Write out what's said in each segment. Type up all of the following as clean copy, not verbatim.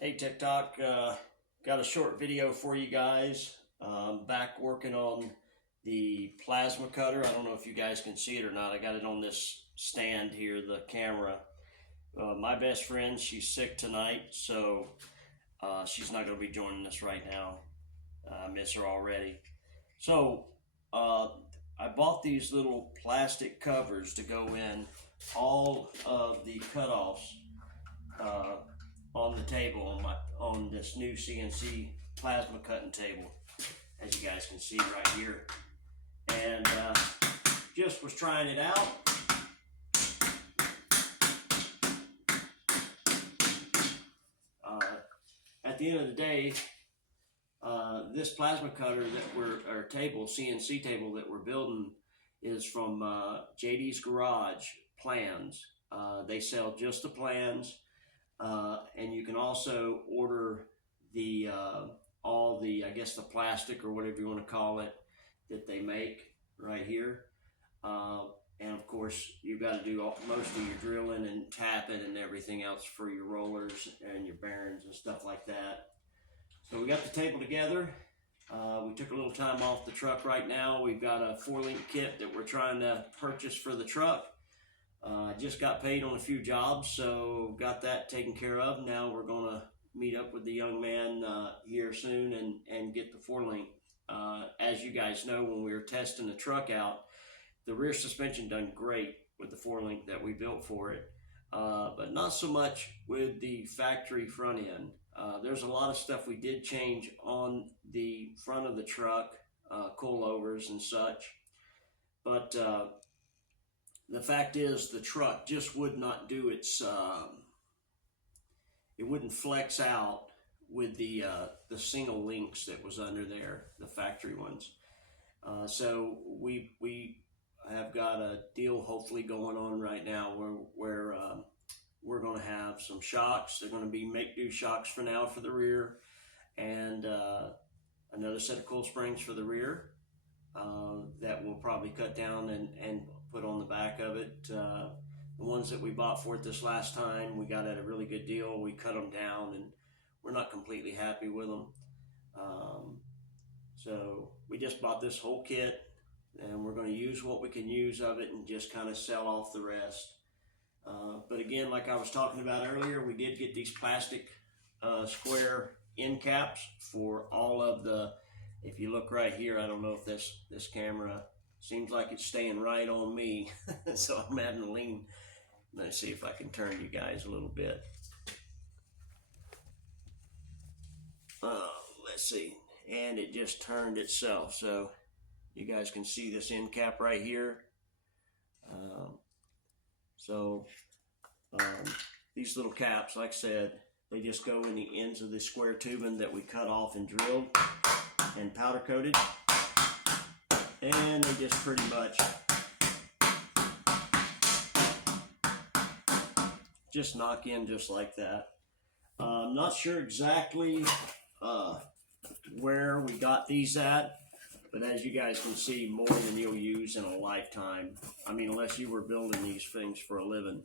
Hey TikTok, got a short video for you guys. Back working on the plasma cutter. I don't know if you guys can see it or not. I got it on this stand here, the camera. My best friend, she's sick tonight, so she's not going to be joining us right now. I miss her already. So I bought these little plastic covers to go in all of the cutoffs on the table on this new CNC plasma cutting table, as you guys can see right here, and just was trying it out. At the end of the day, this plasma cutter that our table, CNC table that we're building, is from JD's Garage Plans. They sell just the plans. And you can also order the all the, I guess, the plastic or whatever you want to call it that they make right here. And of course, you've got to do most of your drilling and tapping and everything else for your rollers and your bearings and stuff like that. So we got the table together. We took a little time off the truck right now. We've got a 4-link kit that we're trying to purchase for the truck. Just got paid on a few jobs, so got that taken care of. Now we're going to meet up with the young man here soon and get the 4-link. As you guys know, when we were testing the truck out, the rear suspension done great with the 4-link that we built for it, but not so much with the factory front end. There's a lot of stuff we did change on the front of the truck, coilovers and such, but the fact is, the truck just would not do its, it wouldn't flex out with the single links that was under there, the factory ones. So we have got a deal hopefully going on right now where we're going to have some shocks. They're going to be make-do shocks for now for the rear, and another set of coil springs for the rear that we'll probably cut down and put on the back of it. The ones that we bought for it this last time, we got at a really good deal. We cut them down and we're not completely happy with them. So we just bought this whole kit and we're going to use what we can use of it and just kind of sell off the rest. But again, like I was talking about earlier, we did get these plastic square end caps for all of the, if you look right here, I don't know if this camera seems like it's staying right on me, so I'm having to lean. Let's see if I can turn you guys a little bit. Let's see, and it just turned itself, so you guys can see this end cap right here. These little caps, like I said, they just go in the ends of the square tubing that we cut off and drilled and powder coated, and they just pretty much just knock in just like that. I'm not sure exactly where we got these at, but as you guys can see, more than you'll use in a lifetime. I mean, unless you were building these things for a living.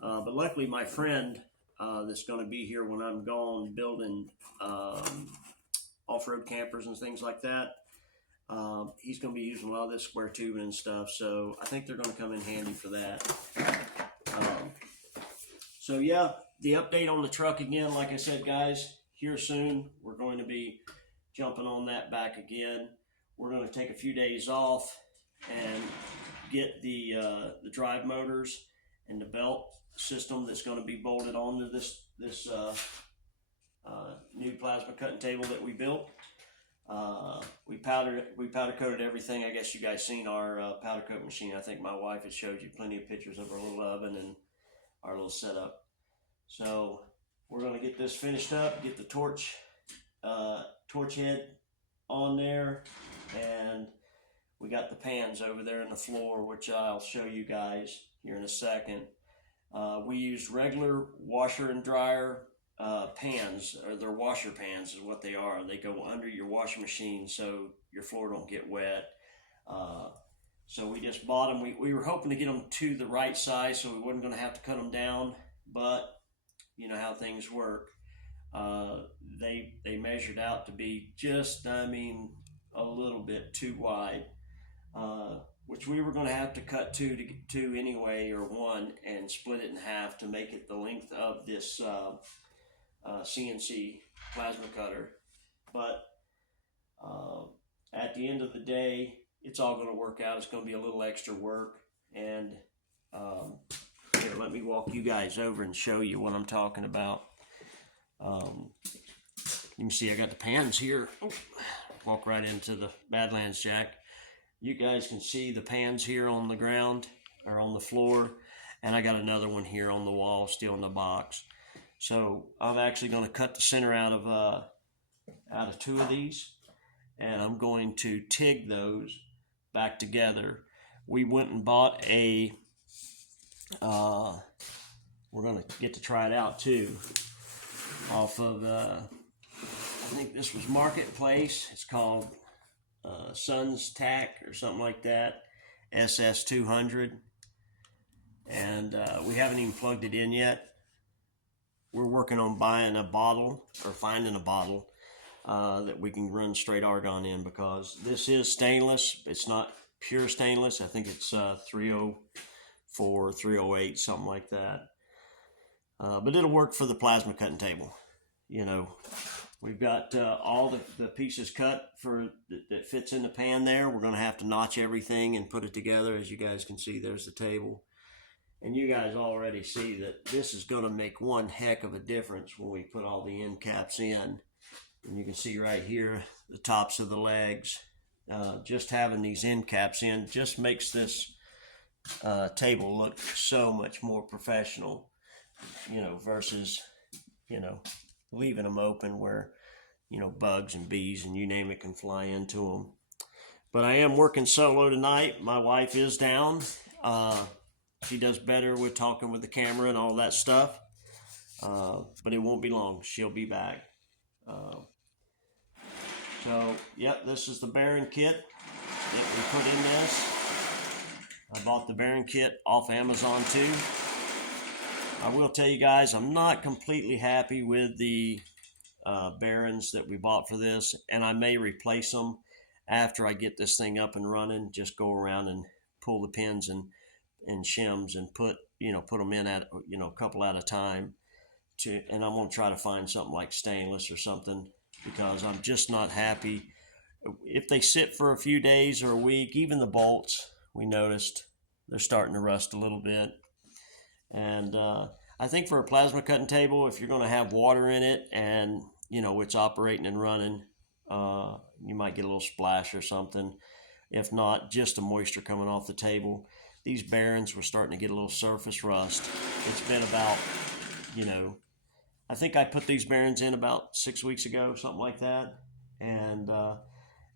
But luckily my friend that's going to be here when I'm gone building off-road campers and things like that, he's going to be using a lot of this square tubing and stuff, so I think they're going to come in handy for that. So yeah, the update on the truck again, like I said, guys, here soon. We're going to be jumping on that back again. We're going to take a few days off and get the drive motors and the belt system that's going to be bolted onto this new plasma cutting table that we built. We powder coated everything. I guess you guys seen our powder coat machine. I think my wife has showed you plenty of pictures of our little oven and our little setup. So we're going to get this finished up, get the torch head on there, and we got the pans over there in the floor, which I'll show you guys here in a second. We used regular washer and dryer pans, or they're washer pans is what they are. They go under your washing machine so your floor don't get wet. So we just bought them. We were hoping to get them to the right size so we wasn't going to have to cut them down, but you know how things work. they measured out to be just, I mean, a little bit too wide, which we were going to have to cut two anyway, or one, and split it in half to make it the length of this CNC plasma cutter. But at the end of the day, it's all going to work out. It's going to be a little extra work, and here, let me walk you guys over and show you what I'm talking about. You can see I got the pans here. Oh, walk right into the Badlands Jack. You guys can see the pans here on the ground or on the floor, and I got another one here on the wall still in the box. So I'm actually going to cut the center out of two of these, and I'm going to TIG those back together. We went and bought a we're going to get to try it out too, off of I think this was Marketplace. It's called Sun's Tack or something like that, SS200, and we haven't even plugged it in yet. We're working on buying a bottle, or finding a bottle that we can run straight argon in, because this is stainless. It's not pure stainless. I think it's 304, 308, something like that. But it'll work for the plasma cutting table. You know, we've got all the pieces cut that fits in the pan there. We're going to have to notch everything and put it together. As you guys can see, there's the table. And you guys already see that this is going to make one heck of a difference when we put all the end caps in. And you can see right here, the tops of the legs. Just having these end caps in just makes this table look so much more professional, you know, versus, you know, leaving them open where, you know, bugs and bees and you name it can fly into them. But I am working solo tonight. My wife is down. She does better with talking with the camera and all that stuff. But it won't be long. She'll be back. So, yep, this is the bearing kit that we put in this. I bought the bearing kit off Amazon too. I will tell you guys, I'm not completely happy with the bearings that we bought for this, and I may replace them after I get this thing up and running. Just go around and pull the pins and shims and put them in at, you know, a couple at a time. And I'm going to try to find something like stainless or something, because I'm just not happy. If they sit for a few days or a week, even the bolts, we noticed they're starting to rust a little bit. And I think for a plasma cutting table, if you're going to have water in it and, you know, it's operating and running, you might get a little splash or something. If not, just the moisture coming off the table. These bearings were starting to get a little surface rust. It's been about, you know, I think I put these bearings in about 6 weeks ago, something like that. And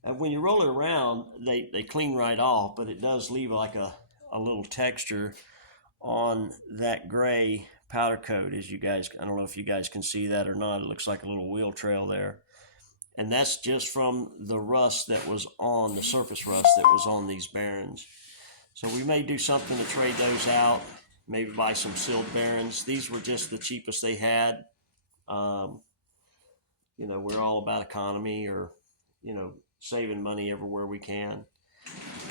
when you roll it around, they clean right off, but it does leave like a little texture on that gray powder coat. As you guys, I don't know if you guys can see that or not. It looks like a little wheel trail there. And that's just from the rust that was on, the surface rust that was on these bearings. So we may do something to trade those out, maybe buy some sealed bearings. These were just the cheapest they had. You know, we're all about economy, or, you know, saving money everywhere we can.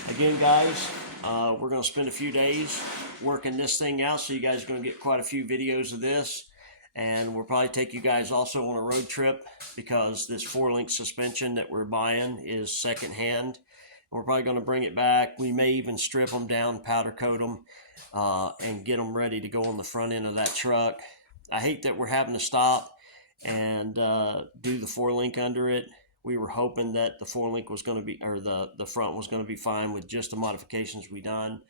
Again, guys, we're going to spend a few days working this thing out, so you guys are going to get quite a few videos of this. And we'll probably take you guys also on a road trip, because this 4-link suspension that we're buying is secondhand. We're probably going to bring it back. We may even strip them down, powder coat them, and get them ready to go on the front end of that truck. I hate that we're having to stop and do the 4-link under it. We were hoping that the 4-link was going to be, or the front was going to be fine with just the modifications we done.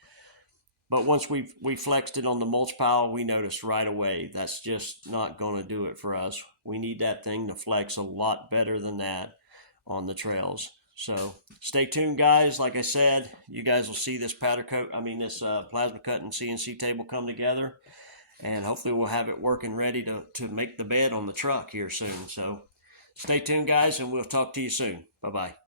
But once we flexed it on the mulch pile, we noticed right away that's just not going to do it for us. We need that thing to flex a lot better than that on the trails. So stay tuned, guys. Like I said, you guys will see this this plasma cut and CNC table come together, and hopefully we'll have it working ready to make the bed on the truck here soon. So stay tuned, guys, and we'll talk to you soon. Bye-bye.